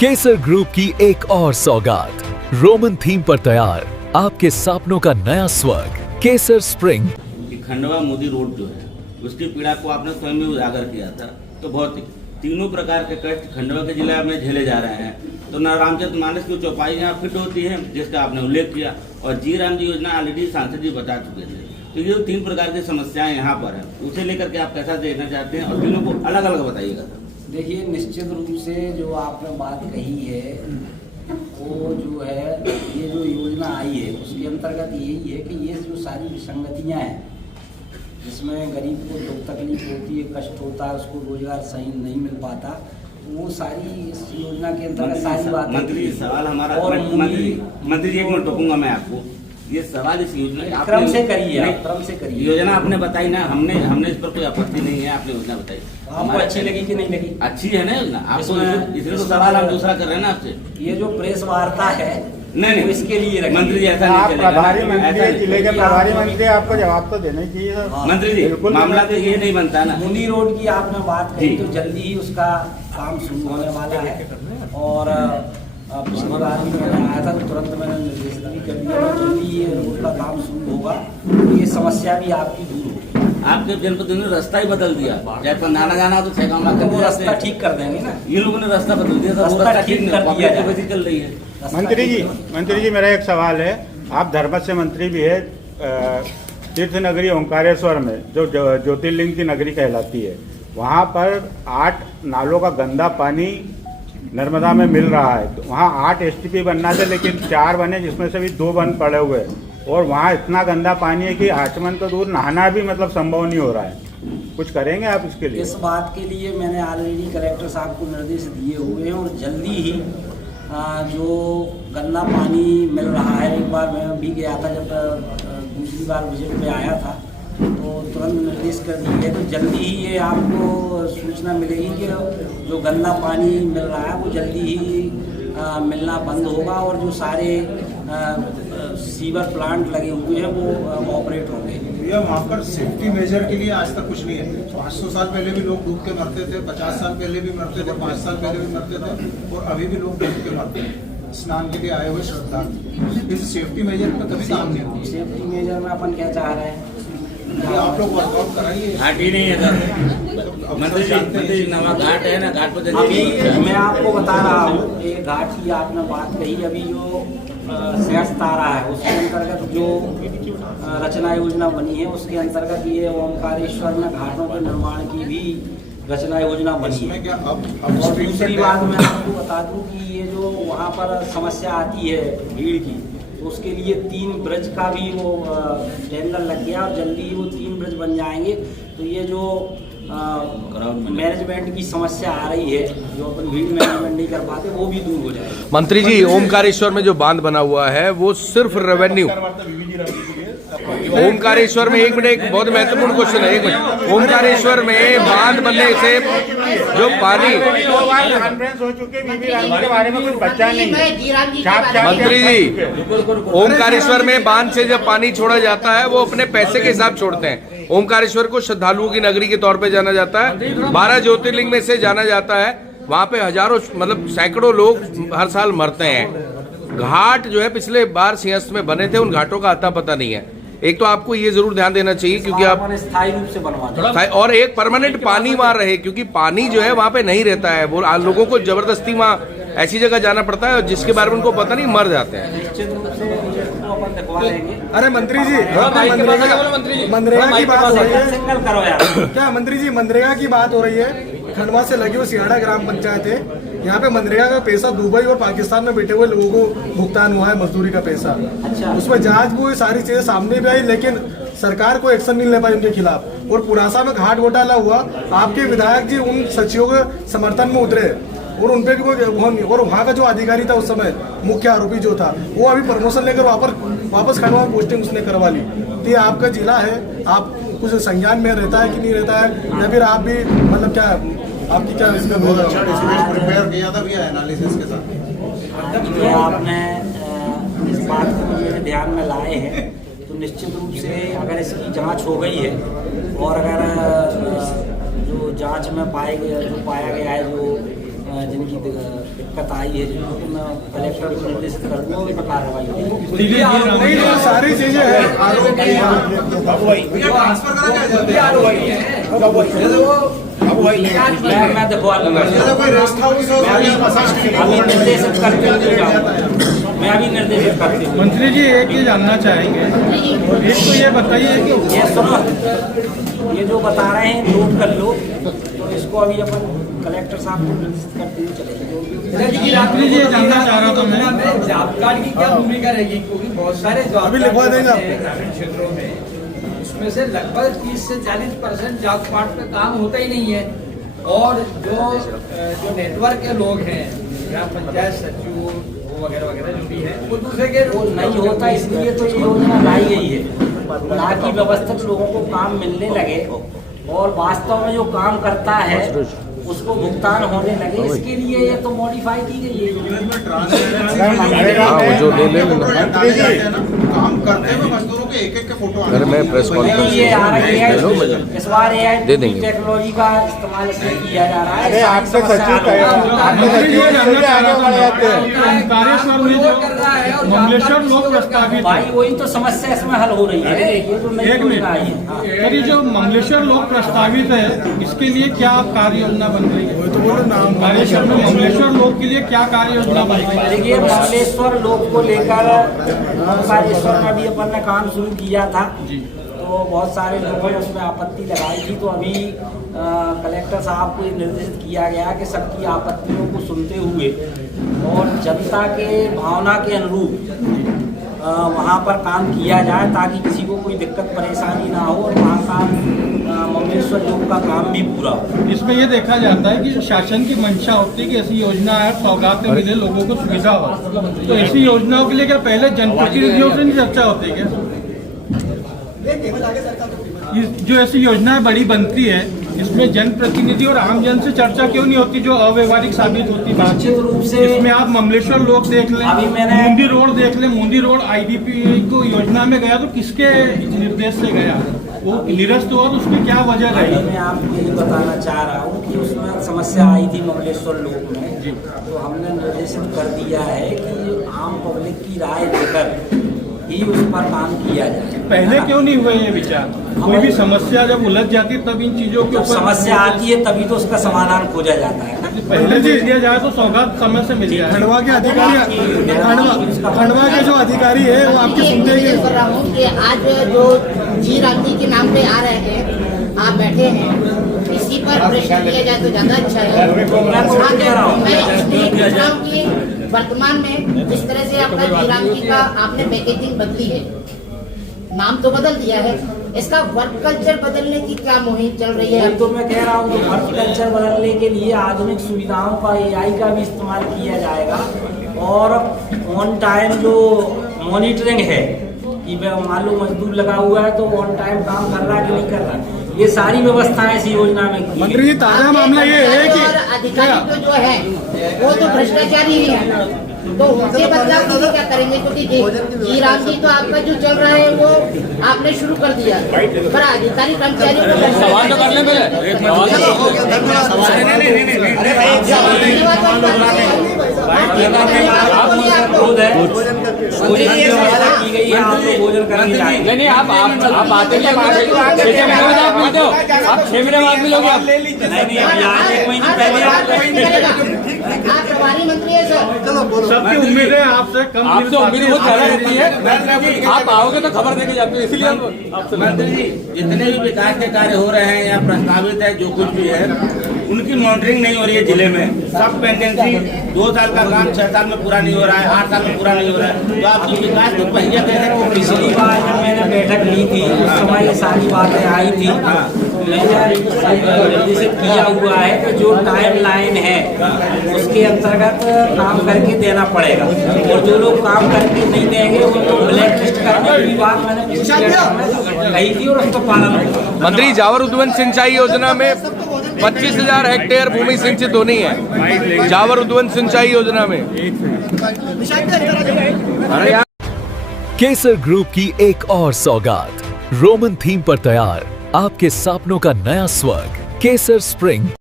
केसर group की एक और सौगात, रोमन थीम पर तैयार आपके सपनों का नया स्वर्ग केसर स्प्रिंग। खंडवा मोदी रोड जो है उसकी पीड़ा को आपने स्वयं में उजागर किया था, तो बहुत तीनों प्रकार के कष्ट खंडवा के जिला में झेले जा रहे हैं। तो न रामचरितमानस की चौपाई यहाँ फिट होती है जिसका आपने उल्लेख किया, और जी राम जी योजना ऑलरेडी सांसद जी बता चुके थे। तो ये 3 प्रकार की समस्याएं यहाँ पर है, उसे लेकर के आप कैसा देखना चाहते हैं और तीनों को अलग अलग बताइएगा। देखिए, निश्चित रूप से जो आपने बात कही है वो जो है, ये जो योजना आई है उसके अंतर्गत यही है कि ये जो सारी विसंगतियाँ हैं जिसमें गरीब को दुख तकलीफ होती है, कष्ट होता है, उसको रोजगार सही नहीं मिल पाता, वो सारी इस योजना के अंतर्गत सारी बात। मंत्री जी सवाल हमारा, मंत्री जी एक मिनट टोकूंगा मैं आपको। ये सवाल इस योजना क्रम से करिए, योजना आपने बताई ना, हमने इस पर कोई आपत्ति नहीं है, आपने योजना बताई। आपको अच्छी लगी कि नहीं लगी? अच्छी है ना योजना, आपको इसलिए तो सवाल हम दूसरा कर रहे हैं ना आपसे। ये जो प्रेस वार्ता है नहीं, इसके लिए मंत्री जी ऐसा आप नहीं चलेगा। प्रभारी मंत्री, जिले के प्रभारी मंत्री, आपको जवाब तो देना ही चाहिए सर। मंत्री जी मामला तो ये नहीं बनता ना। मुंडी रोड की आपने बात कही, तो जल्दी ही उसका काम शुरू होने वाला है। और पिछली बार भी मैंने आया था तो तुरंत मैंने निर्देशित भी कर दिया, जल्दी ये रोड का काम शुरू होगा, ये समस्या भी आपकी दूर होगी। आपके जनपद ने रास्ता ही बदल दिया, जैसे नाना जाना तो 6 गाँव ला वो रास्ता ठीक कर देंगे ना, ये लोगों ने रास्ता बदल दिया था, वो रास्ता ठीक कर दिया, चल रही है। मंत्री जी मेरा एक सवाल है, आप धर्मस्य मंत्री भी है, तीर्थ नगरी ओंकारेश्वर में जो ज्योतिर्लिंग की नगरी कहलाती है, वहाँ पर 8 नालों का गंदा पानी नर्मदा में मिल रहा है। तो वहाँ 8 STP बनना थे, लेकिन 4 बने, जिसमें से भी 2 बंद पड़े हुए हैं। और वहाँ इतना गंदा पानी है कि आचमन तो दूर, नहाना भी मतलब संभव नहीं हो रहा है। कुछ करेंगे आप इसके लिए? इस बात के लिए मैंने ऑलरेडी कलेक्टर साहब को निर्देश दिए हुए हैं, और जल्दी ही जो गंदा पानी मिल रहा है, एक बार मैं भी गया था जब दूसरी बार विजिट पे आया था, तो तुरंत निर्देश कर दिए गए, तो जल्दी ही ये आपको सूचना मिलेगी कि जो गंदा पानी मिल रहा है वो जल्दी ही मिलना बंद होगा, और जो सारे सीवर प्लांट लगे हुए हैं वो ऑपरेट होंगे। भैया वहाँ पर सेफ्टी मेजर के लिए आज तक कुछ नहीं है। 500 साल पहले भी लोग डूब के मरते थे, 50 साल पहले भी मरते थे, 5 साल पहले भी मरते थे, और अभी भी लोग डूब के मरते हैं स्नान के लिए आए हुए श्रद्धालु। इस सेफ्टी मेजर पर कभी काम नहीं होती। सेफ्टी मेजर में अपन क्या चाह रहे हैं, आप लोग वर्कआउट कराइए। घाट ही नहीं है मंत्री जी, नवा घाट है ना, घाट पर अभी मैं आपको बता रहा हूँ, एक घाट की आपने बात कही, अभी जो सियासत आ रहा है उसके अंतर्गत जो रचना योजना बनी है, उसके अंतर्गत ये ओंकारेश्वर में घाटों के निर्माण की भी रचना योजना बनी है। क्या अब और दूसरी बात मैं आपको बता दूं कि ये जो वहाँ पर समस्या आती है भीड़ की, तो उसके लिए 3 ब्रिज का भी वो टेंडर लग गया, और जल्दी ही वो 3 ब्रिज बन जाएंगे। तो ये जो मैनेजमेंट की समस्या आ रही है, जो अपन भीड़ मैनेजमेंट नहीं कर पाते, वो भी दूर हो जाएगी। मंत्री जी, ओमकारेश्वर में जो बांध बना हुआ है वो सिर्फ रेवेन्यू, ओमकारेश्वर में एक बहुत महत्वपूर्ण क्वेश्चन है, एक मिनट, ओमकारेश्वर में बांध बनने से जो पानी, मंत्री जी ओमकारेश्वर में बांध से जब पानी छोड़ा जाता है वो अपने पैसे के हिसाब छोड़ते हैं। ओमकारेश्वर को श्रद्धालुओं की नगरी के तौर पे जाना जाता है, 12 ज्योतिर्लिंग में से जाना जाता है, वहाँ पे हजारों मतलब सैकड़ों लोग हर साल मरते हैं। घाट जो है पिछले बार सिंहस्थ में बने थे, उन घाटों का अता पता नहीं है। एक तो आपको ये जरूर ध्यान देना चाहिए, क्योंकि आप स्थायी रूप से बनवा, और एक परमानेंट पानी वहाँ रहे, क्योंकि पानी जो है वहाँ पे नहीं रहता है, वो लोगों को जबरदस्ती वहाँ ऐसी जगह जाना पड़ता है जिसके बारे में उनको पता नहीं, मर जाते हैं। निश्चित रूप से अपन दिखवा देंगे। अरे मंत्री जी, मनरेगा की बात हो रही है क्या? मंत्री जी, मनरेगा की बात हो रही है, खंडवा से लगी हुई सियाड़ा ग्राम पंचायत है, यहाँ पे मनरेगा का पैसा दुबई और पाकिस्तान में बैठे हुए लोगों को भुगतान हुआ है, मजदूरी का पैसा। अच्छा। उसमें जांच हुई, सारी चीजें सामने भी आई, लेकिन सरकार को एक्शन नहीं ले पाई उनके खिलाफ। और पुरासा में घाट घोटाला हुआ, आपके विधायक जी उन सचिवों के समर्थन में उतरे, और उनपे भी कोई, और वहाँ का जो अधिकारी था उस समय, मुख्य आरोपी जो था, वो अभी प्रमोशन लेकर वापस खंडवा में पोस्टिंग उसने करवा ली। तो ये आपका जिला है, आप कुछ संज्ञान में रहता है कि नहीं रहता है, या फिर आप भी मतलब क्या, आपकी क्या इसमें बहुत अच्छा प्रिपेयर किया था भैया एनालिसिस के साथ? ये आपने इस बात को मेरे ध्यान में लाए हैं, तो निश्चित रूप से अगर इसकी जांच हो गई है, और अगर जो जांच में पाया गया है, जो जिनकी दिक्कत आई है जिनको, तो मैं कलेक्टर को निर्देशित कर दूँगा उन पर कार्रवाई होगी। जो सारी चीजें हैं ट्रांसफर करा क्या मैं दिखवा लूँगा, कोई रेस्ट हाउस अभी निर्देशित करते हुए जाऊँगा, मैं अभी निर्देशित करती हूँ। मंत्री जी एक ये जानना चाहेंगे, एक तो ये बताइए कि ये सुनो, ये जो बता रहे हैं नोट कर लो, तो इसको अभी अपन कलेक्टर साहब को निर्देशित करते हुए चलेंगे। मंत्री जी ये जानना चाह रहा था मैं, जॉब कार्ड की क्या भूमिका रहेगी, क्योंकि बहुत सारे जॉब अभी लिखवा देंगे आपको। ग्रामीण क्षेत्रों में, उसमें से लगभग 30 से 40% जॉब कार्ड पे काम होता ही नहीं है। और जो नेटवर्क के लोग हैं, ग्राम पंचायत सचिव वगैरह वगैरह जो भी है, वो दूसरे के वो नहीं होता, इसलिए तो ये योजना लाई गई है ताकि व्यवस्थित लोगों को काम मिलने लगे और वास्तव में जो काम करता है उसको भुगतान होने लगे, इसके लिए ये तो मॉडिफाई की गई है। वो जो ले ले लेना। काम करते हुए मजदूरों के एक के फोटो अरे मैं प्रेस कॉन्फ्रेंस ये आ रही है, ले लो मुझे। इस बार AI दे देंगे। टेक्नोलॉजी का इस्तेमाल इसमें किया जा रहा है। अरे आपसे सचिव मंत्री जी ये जानना चाह रहा था मैं, ओंकारेश्वर में जो कर रहा है और मंगलेश्वर लोक प्रस्तावित भाई वही तो समस्या इसमें हल हो रही है, ये जो नई एक मिनट, योजना आई है। हाँ। सर ये जो मंगलेश्वर लोक प्रस्तावित है, इसके लिए क्या कार्य योजना बन रही है? तो बोलो ना, ओंकारेश्वर में मंगलेश्वर लोक के लिए क्या कार्य योजना बन रही है? देखिए मंगलेश्वर लोक को लेकर ओंकारेश्वर में भी अपन ने काम शुरू किया था, तो बहुत सारे लोगों ने उसमें आपत्ति लगाई थी। तो अभी कलेक्टर साहब को ये निर्देशित किया गया कि सबकी आपत्तियों को सुनते हुए और जनता के भावना के अनुरूप वहाँ पर काम किया जाए ताकि किसी को कोई दिक्कत परेशानी ना हो और वहाँ का मंगलेश्वर लोक का काम भी पूरा हो। इसमें ये देखा जाता है कि जो शासन की मंशा होती है कि ऐसी योजना है, सौगातें मिले, लोगों को सुविधा हो, तो ऐसी योजनाओं के लिए क्या पहले जनप्रतिनिधियों से नहीं चर्चा होती है क्या? जो ऐसी योजनाएं बड़ी बनती है, इसमें जनप्रतिनिधि और आम जन से चर्चा क्यों नहीं होती, जो अव्यवहारिक साबित होती बात? निश्चित रूप से इसमें आप मंगलेश्वर लोक देख लें, अभी मैंने- मुंदी रोड देख लें, मुंदी रोड IDP को योजना में गया तो किसके निर्देश से गया? वो निरस्त हुआ तो उसकी क्या वजह अभी रही? मैं आपको यही बताना चाह रहा हूँ कि उसमें समस्या आई थी मंगलेश्वर लोक में, तो हमने निर्देशित कर दिया है कि आम पब्लिक की राय लेकर ही उस पर काम किया जाए। पहले क्यों नहीं हुए ये विचार? कोई भी समस्या जब उलझ जाती है तब इन चीजों के जब ऊपर समस्या आती है तभी तो उसका समाधान खोजा जाता है। पहले से दिया जाए तो सौगात समय से मिल जाए। खंडवा के अधिकारी, खंडवा के जो अधिकारी है वो आपकी सुनते ही कर रहा हूँ कि आज जो जी रामजी के नाम पे आ रहे हैं, आप बैठे हैं, इसी पर प्रश्न किया जाए तो ज्यादा अच्छा है। मैं इसलिए पूछ रहा हूँ कि वर्तमान में जिस तरह से आपका जी राम जी का आपने पैकेजिंग बदली है, नाम तो बदल दिया है, इसका वर्क कल्चर बदलने की क्या मुहिम चल रही है? अब तो मैं कह रहा हूँ कि वर्क कल्चर बदलने के लिए आधुनिक सुविधाओं का AI का भी इस्तेमाल किया जाएगा और ऑन टाइम जो मॉनिटरिंग है कि मान लो मजदूर लगा हुआ है तो ऑन टाइम काम कर रहा है कि नहीं कर रहा, ये सारी व्यवस्थाएं इस योजना में की मंत्री जी ताजा मामला ये है कि और अधिकारी तो जो है वो तो भ्रष्टाचारी ही है, तो उनके बदलाव के लिए क्या करेंगे? क्योंकि जी राम जी तो आपका जो चल रहा है वो आपने शुरू कर दिया, पर अधिकारी कर्मचारी को सवाल तो कर ले भोजन करने जाएंगे। नहीं, आप आते हैं, आप 6 महीने बाद मिलोगे, आप ले लीजिए। नहीं, अभी आज 1 महीने पहले आप प्रभारी मंत्री है सर। सबकी उम्मीद है आपसे कम आपसे उम्मीद बहुत ज्यादा रहती है, आप आओगे तो खबर देके जाते हो, इसीलिए आपसे मंत्री जी जितने भी विकास के कार्य हो रहे हैं या प्रस्तावित है, जो कुछ भी है, उनकी मॉनिटरिंग नहीं हो रही है जिले में। सब पेंडेंसी 2 साल का काम 6 साल में पूरा नहीं हो रहा है, 8 साल में पूरा नहीं हो रहा है, तो आप जो विकास को पहिया कहते हैं। पिछली बार जब मैंने बैठक ली थी उस समय ये सारी बातें आई थी, मैंने निर्देशित किया हुआ है कि जो टाइम लाइन है उसके अंतर्गत काम करके देना पड़ेगा और जो लोग काम करके नहीं देंगे उनको ब्लैक लिस्ट करने की बात मैंने पिछली बैठक में कही थी और उसका पालन होगा। मंत्री जावर उद्वन सिंचाई योजना में 25,000 हेक्टेयर भूमि सिंचित होनी है। जावर उद्वन सिंचाई योजना में केसर ग्रुप की एक और सौगात, रोमन थीम पर तैयार आपके सपनों का नया स्वर्ग, केसर स्प्रिंग।